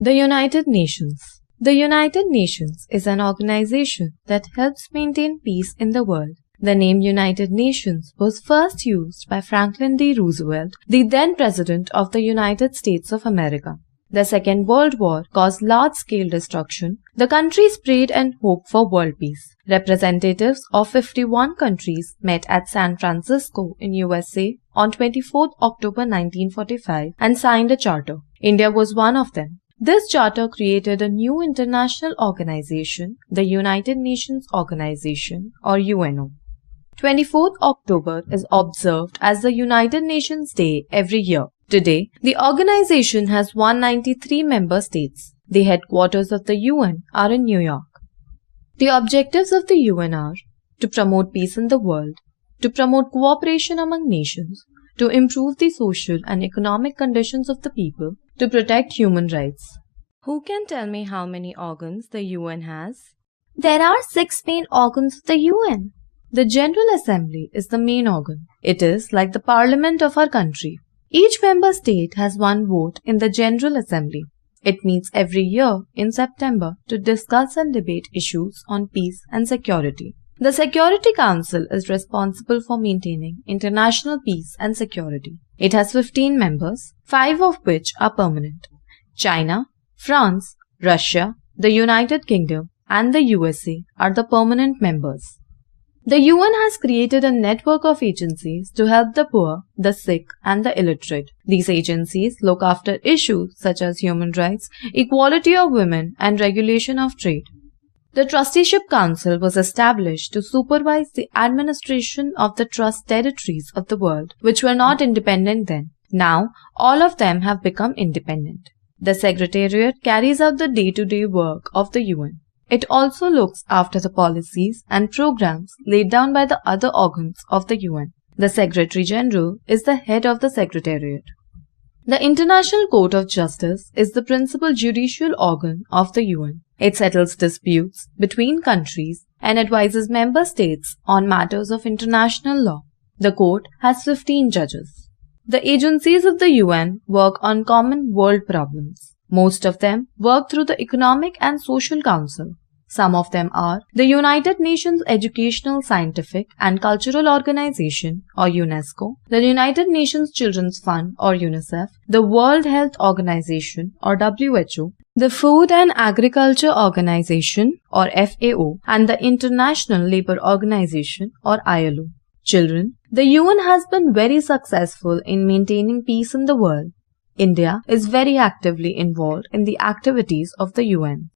The United Nations. The United Nations is an organization that helps maintain peace in the world. The name United Nations was first used by Franklin D. Roosevelt, the then President of the United States of America. The Second World War caused large-scale destruction. The countries prayed and hoped for world peace. Representatives of 51 countries met at San Francisco in USA on 24 October 1945 and signed a charter. India was one of them. This charter created a new international organization, the United Nations Organization or UNO. 24th October is observed as the United Nations Day every year. Today, the organization has 193 member states. The headquarters of the UN are in New York. The objectives of the UN are to promote peace in the world, to promote cooperation among nations, to improve the social and economic conditions of the people, to protect human rights. Who can tell me how many organs the UN has? There are 6 main organs of the UN. The General Assembly is the main organ. It is like the parliament of our country. Each member state has one vote in the General Assembly. It meets every year in September to discuss and debate issues on peace and security. The Security Council is responsible for maintaining international peace and security. It has 15 members, 5 of which are permanent. China, France, Russia, the United Kingdom, and the USA are the permanent members. The UN has created a network of agencies to help the poor, the sick, and the illiterate. These agencies look after issues such as human rights, equality of women, and regulation of trade. The Trusteeship Council was established to supervise the administration of the trust territories of the world, which were not independent then. Now, all of them have become independent. The Secretariat carries out the day-to-day work of the UN. It also looks after the policies and programs laid down by the other organs of the UN. The Secretary General is the head of the Secretariat. The International Court of Justice is the principal judicial organ of the UN. It settles disputes between countries and advises member states on matters of international law. The court has 15 judges. The agencies of the UN work on common world problems. Most of them work through the Economic and Social Council. Some of them are the United Nations Educational, Scientific and Cultural Organization or UNESCO, the United Nations Children's Fund or UNICEF, the World Health Organization or WHO, the Food and Agriculture Organization or FAO, and the International Labour Organization or ILO. Children, the UN has been very successful in maintaining peace in the world. India is very actively involved in the activities of the UN.